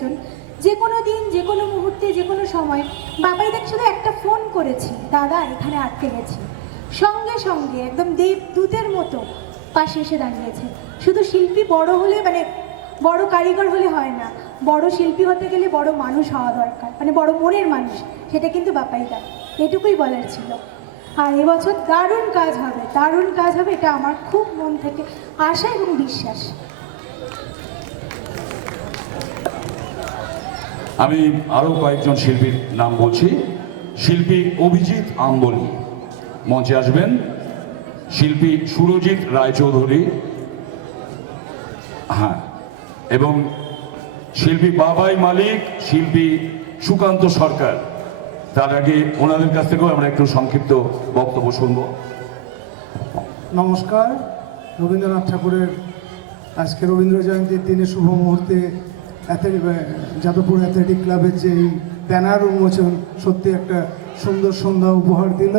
একজন, যে কোনো দিন, যে কোনো মুহূর্তে, যে কোনো সময় বাবাইদাকে শুধু একটা ফোন করেছি, দাদা এখানে আটকে গেছি, সঙ্গে সঙ্গে একদম দেবদূতের মতো পাশে এসে দাঁড়িয়েছে। শুধু শিল্পী বড় হলে, মানে বড় কারিগর হলে হয় না, বড় শিল্পী হতে গেলে বড় মানুষ হওয়া দরকার, মানে বড় মনের মানুষ, সেটা কিন্তু বাবাইদা। এটুকুই বলার ছিল। আর এবছর দারুণ কাজ হবে, দারুণ কাজ হবে, এটা আমার খুব মন থেকে আশা এবং বিশ্বাস। আমি আরো কয়েকজন শিল্পীর নাম বলছি। শিল্পী অভিজিৎ আম্বলি মঞ্চে আসবেন, শিল্পী সুরজিৎ রায়চৌধুরী, হ্যাঁ, এবং শিল্পী বাবাই মালিক, শিল্পী সুকান্ত সরকার। তার আগে ওনাদের কাছ থেকেও আমরা একটু সংক্ষিপ্ত বক্তব্য শুনব। নমস্কার। রবীন্দ্রনাথ ঠাকুরের আজকে রবীন্দ্র জয়ন্তীর দিনে শুভ মুহূর্তে যাদবপুর অ্যাথলেটিক ক্লাবের যে ব্যানার উন্মোচন সত্যি একটা সুন্দর সন্ধ্যা উপহার দিল।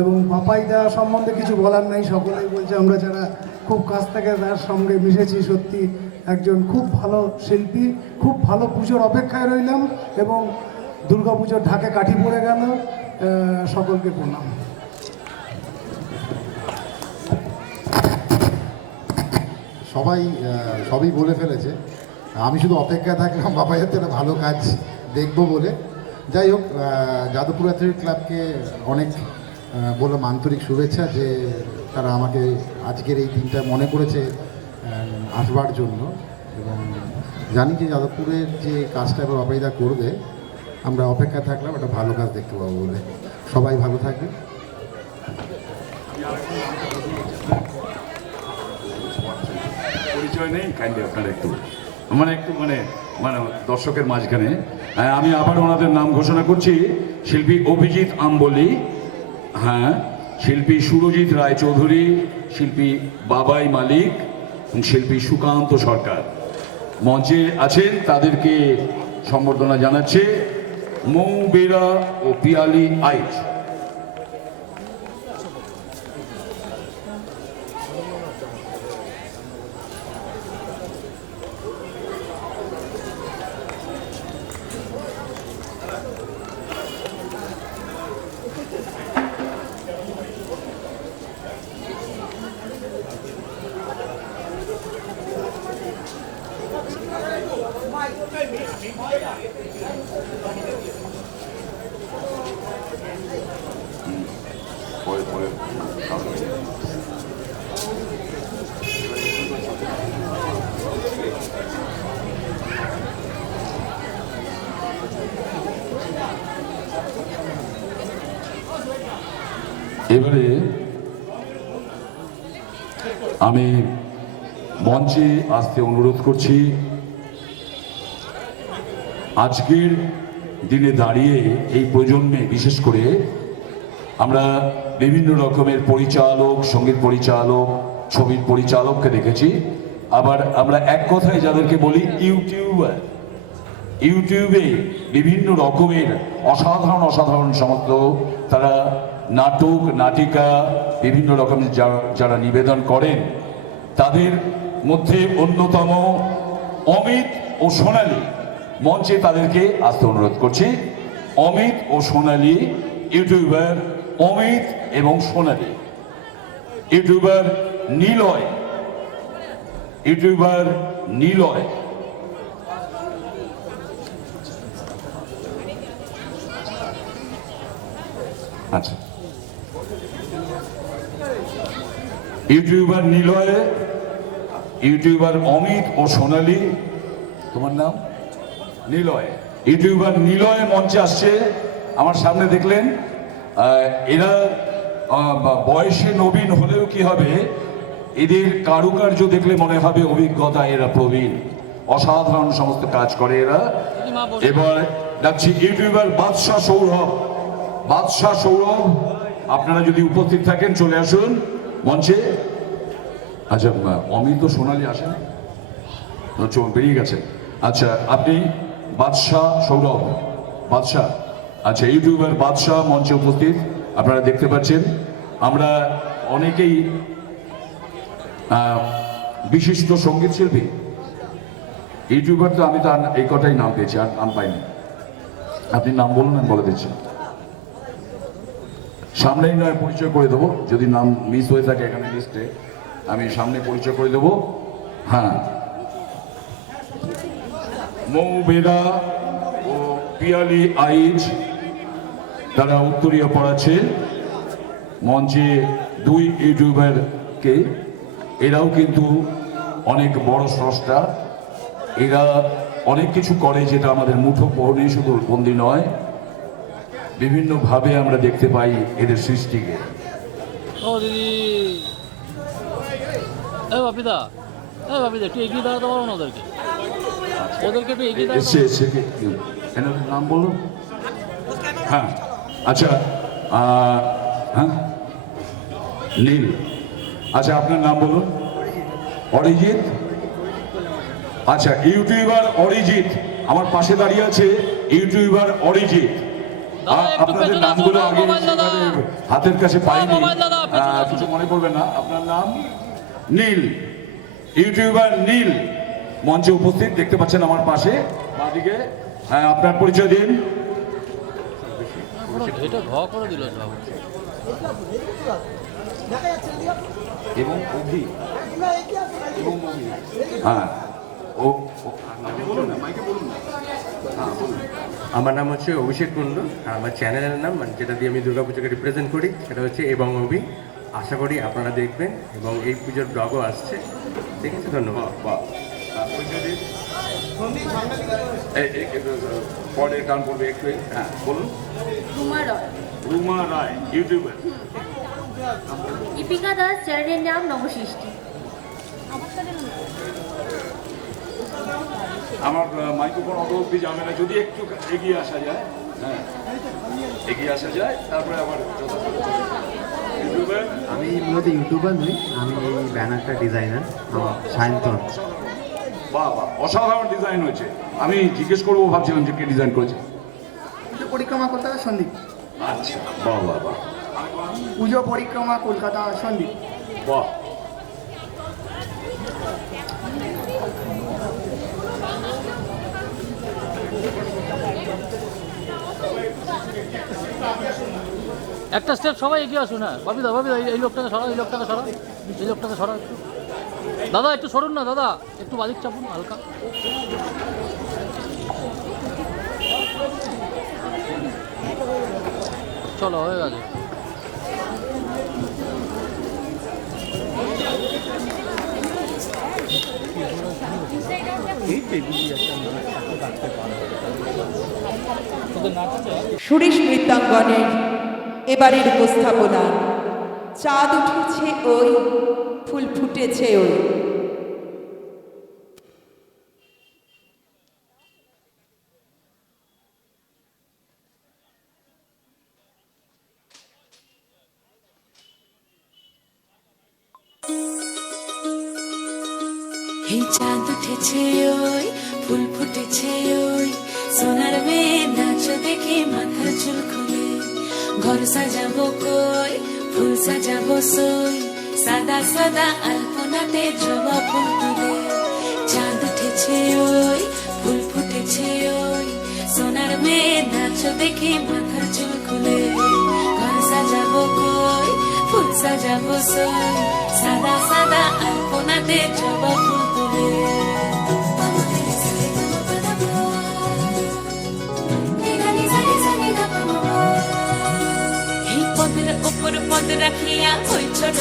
এবং বাপাইদা সম্বন্ধে কিছু বলার নাই, সকলেই বলছে, আমরা যারা খুব কাছ থেকে তার সঙ্গে মিশেছি, সত্যি একজন খুব ভালো শিল্পী। খুব ভালো পুজোর অপেক্ষায় রইলাম এবং দুর্গা পুজোর ঢাকে কাঠি পড়ে গেল। সকলকে প্রণাম। সবই বলে ফেলেছে, আমি শুধু অপেক্ষায় থাকলাম বাবাইয়ের একটা ভালো কাজ দেখব বলে। যাই হোক, যাদবপুর অ্যাথলেটিক ক্লাবকে অনেক বললাম আন্তরিক শুভেচ্ছা যে তারা আমাকে আজকের এই দিনটা মনে করেছে আসবার জন্য। এবং জানি যে যাদবপুরের যে কাজটা এবার বাবাইদা করবে, আমরা অপেক্ষায় থাকলাম একটা ভালো কাজ দেখতে পাবো বলে। সবাই ভালো থাকবে। পরিচয় নেই কাইন্ডলি আপনারা একটু মানে দর্শকের মাঝখানে আমি আবার ওনাদের নাম ঘোষণা করছি। শিল্পী অভিজিৎ আম্বলি, হ্যাঁ, শিল্পী সুরজিৎ রায়চৌধুরী, শিল্পী বাবাই মালিক, শিল্পী সুকান্ত সরকার মঞ্চে আছেন। তাদেরকে সম্বর্ধনা জানাচ্ছে মৌ বেরা ও পিয়ালি আইচ। এবারে আমি মঞ্চে আসতে অনুরোধ করছি। আজকের দিনে দাঁড়িয়ে এই প্রজন্মে বিশেষ করে আমরা বিভিন্ন রকমের পরিচালক, সঙ্গীত পরিচালক, ছবির পরিচালককে দেখেছি। আবার আমরা এক কথায় যাদেরকে বলি ইউটিউবে বিভিন্ন রকমের অসাধারণ সমস্ত তারা নাটক, নাটিকা, বিভিন্ন রকমের যারা নিবেদন করেন, তাদের মধ্যে অন্যতম অমিত ও সোনালী। মঞ্চে তাদেরকে আসতে অনুরোধ করছি। অমিত ও সোনালী, ইউটিউবার অমিত এবং সোনালী, ইউটিউবার নিলয়, আচ্ছা, ইউটিউবার নিলয়, ইউটিউবার অমিত ও সোনালী। তোমার নাম? নিলয়। ইউটিউবার নিলয় মঞ্চে আসছে। আমার সামনে দেখলেন, এরা বয়সে নবীন হলেও কি হবে, এদের কারুকার্য দেখলে মনে হবে অভিজ্ঞতা, এরা প্রবীণ, অসাধারণ সমস্ত কাজ করে এরা। এবার ডাকছি ইউটিউবার বাদশাহ সৌরভ, আপনারা যদি উপস্থিত থাকেন চলে আসুন মঞ্চে। আচ্ছা, অমিত সোনালী আসেন, বেরিয়ে গেছেন। আচ্ছা, আপনি সৌরভ, আচ্ছা, ইউটিউবার বাদশাহ মঞ্চে উপস্থিত, আপনারা দেখতে পাচ্ছেন। আমরা অনেকেই বিশিষ্ট সঙ্গীত শিল্পী, ইউটিউবার তো আমি তো এই কটাই নাম পেয়েছি, আর নাম পাইনি। আপনি নাম বলুন, আমি বলে দিচ্ছি। সামনেই নয় পরিচয় করে দেবো, যদি নাম মিস হয়ে থাকে এখানে লিস্টে, আমি সামনে পরিচয় করে দেবো। হ্যাঁ, মৌবেদা ও পিয়ালি আইজ, তারা উত্তরীয় পড়াচ্ছে মঞ্চে 2 ইউটিউবারকে। এরাও কিন্তু অনেক বড় স্রষ্টা, এরা অনেক কিছু করে যেটা আমাদের মুঠো পড়ে শুধু বন্দি নয়, বিভিন্নভাবে আমরা দেখতে পাই এদের সৃষ্টিকে। ও দিদি, বাপিদা, বাপিদা একটু এগিয়ে দাঁড়াতে পারো না ওদেরকে, একটু এগিয়ে দাঁড়াতে। এসে এনার নাম বলুন। হ্যাঁ, আচ্ছা, হ্যাঁ, নীল। আচ্ছা, আপনার নাম বলুন। অরিজিৎ। আচ্ছা, ইউটিউবার অরিজিৎ আমার পাশে দাঁড়িয়ে আছে, ইউটিউবার অরিজিৎ। আপনাদের নামগুলো আগে হাতের কাছে পাইনি, কিছু মনে করবেন না। আপনার নাম? নীল। ইউটিউবার নীল মঞ্চে উপস্থিত, দেখতে পাচ্ছেন আমার পাশে বাঁদিকে। হ্যাঁ, আপনার পরিচয় দিন। এটা ঘ করে দিল সব। এবং অভি, হ্যাঁ, আমার নাম হচ্ছে অভিষেক কুণ্ডু, আর আমার চ্যানেলের নাম, মানে যেটা দিয়ে আমি দুর্গাপুজোকে রিপ্রেজেন্ট করি, সেটা হচ্ছে এবং অভি। আশা করি আপনারা দেখবেন, এবং এই পুজোর ব্লগও আসছে। ঠিক আছে, ধন্যবাদ। পরের গান করবে একটু। হ্যাঁ, বলুন। রুমা রয়। রুমা রায়, ইউটিউবার। ইপিকা দাস, চ্যানেলের নাম নবসৃষ্টি। আমার মাইক্রোফোন অত অব্দি যাবে না, যদি একটু এগিয়ে আসা যায়। হ্যাঁ, এগিয়ে আসা যায়, তারপরে আবার ইউটিউবার। আমি মূলত ইউটিউবার নই, আমি এই ব্যানারটা ডিজাইনার, আমার সায়ন্তন। বাহ বাহ, অসাধারণ ডিজাইন হয়েছে। আমি জিজ্ঞেস করবো ভাবছিলাম যে কে ডিজাইন করেছে। পুজো পরিক্রমা কলকাতা সন্দীপ। আচ্ছা, বাহ বাহ বাহ, পুজো পরিক্রমা কলকাতা সন্দীপ। বাহ। একটা স্টেপ সবাই এগিয়ে আসুন। হ্যাঁ, বাপিদা, বাপিদা এই লোকটাকে সরা, এই লোকটাকে সরা, এই লোকটাকে সরা একটু। দাদা একটু সরুন না, দাদা একটু বাদিক চাপুন হালকা। চলো, হয়ে গেছে। সুরেশ নৃত্যাঙ্গনের এবারের উপস্থাপনা চাঁদ উঠেছে ওই, ফুল ফুটেছে ওই। এই চাঁদ উঠেছে ওই, ফুল ফুটেছে ওই, সোনার মেয়ে নাচ দেখে মাথার চুল খুলে, ঘর সাজাবো কই, ফুল সাজাবো সই, সাদা সাদা আলপনাতে জবা ফুল তুলে। চাঁদ উঠেছে ওই, ফুল ফুটেছে ওই, সোনার মেয়ে নাচ দেখে মাথার চুল খুলে, ঘর সাজাবো কই, ফুল সাজাবো সই, সাদা সাদা আলপনাতে জবা ফুল তুলে। এই পদের ওপর পদ রাখিয়া ওই ছোট